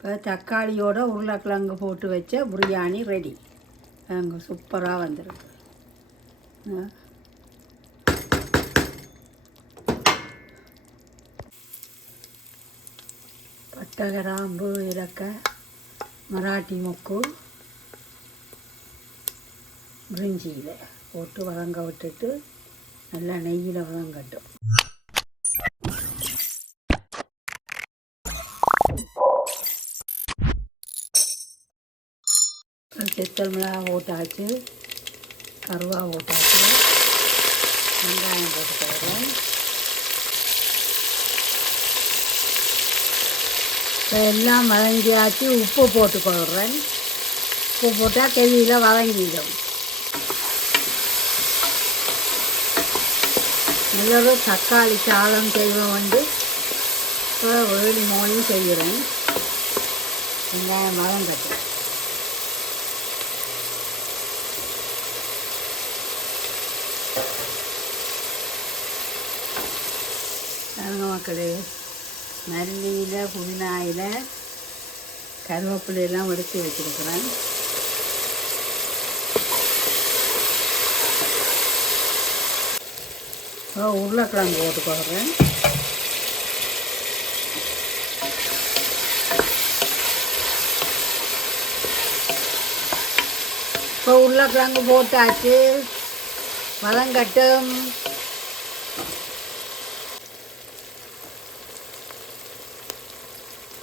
இப்போ தக்காளியோட உருளைக்கிழங்கு போட்டு வச்ச பிரியாணி ரெடி. அங்கே சூப்பராக வந்துருக்கு. பட்டை கிராம்பு ஏலக்காய் மராட்டி மொக்கு பிரிஞ்சியில் போட்டு வதங்க விட்டுட்டு நல்லா நெய்யில் வதங்கட்டும். செத்தல் மிளகா போட்டாச்சு, கருவா போட்டாச்சு, வெங்காயம் போட்டு தருவேன். இப்போ எல்லாம் வதங்கியாச்சு. உப்பு போட்டு கொள்கிறேன். உப்பு போட்டால் கெவியில் வதங்கிடும். நல்லொரு தக்காளி சாதம் செய்வோம். இப்போ வேலி மோலையும் செய்கிறேன். வெங்காயம் வதங்கட்டும். மக்களே, மல்லியில் புதினாயில் கருவேப்பிலையெல்லாம் எடுத்து வச்சுருக்கிறேன். உருளைக்கிழங்கு போட்டு போடுறேன். இப்போ உருளைக்கிழங்கு போட்டாச்சு, வதங்கட்டும்.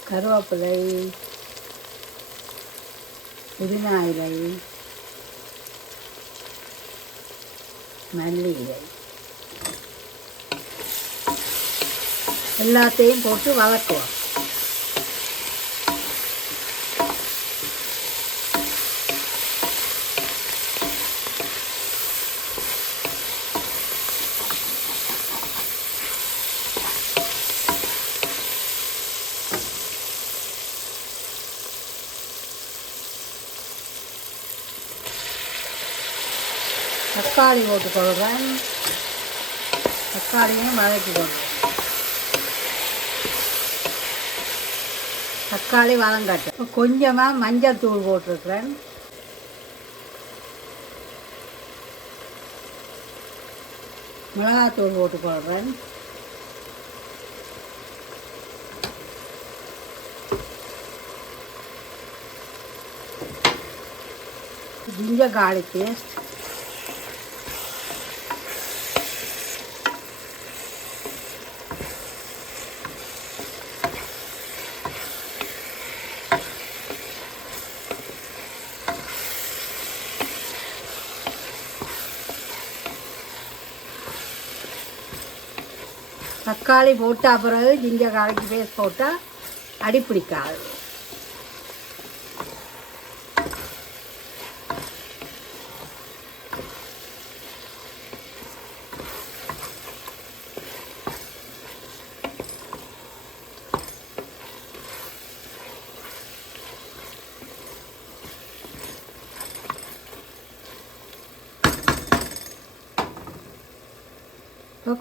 கருவேப்பிலை, புதினா இலை, மல்லி இலை எல்லாத்தையும் போட்டு வதக்குவோம். தக்காளி போட்டு கொள்கிறேன். தக்காளியும் வதக்கி கொள்கிறேன். தக்காளி வதங்கட்டும். கொஞ்சமாக மஞ்சள் தூள் போட்டிருக்கிறேன். மிளகாத்தூள் போட்டு கொள்கிறேன். ginger garlic paste, தக்காளி போட்ட பிறகு ஜிஞ்சர் கார்லிக் பேஸ்ட் போட்டால் அடி பிடிக்காது.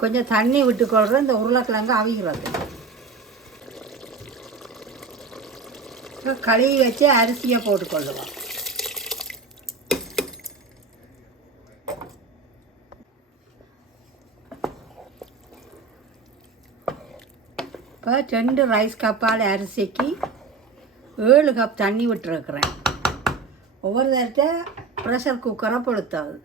கொஞ்சம் தண்ணி விட்டுக்கொள்கிறேன். இந்த உருளைக்கிழங்கு அவிகிறது. கழுவி வச்சு அரிசியை போட்டுக்கொள்ளுவோம். இப்போ 2 ரைஸ் கப்பால் அரிசிக்கு 7 கப் தண்ணி விட்டுருக்குறேன். ஒவ்வொரு தடவை ப்ரெஷர் குக்கரை பொழுத்தாது.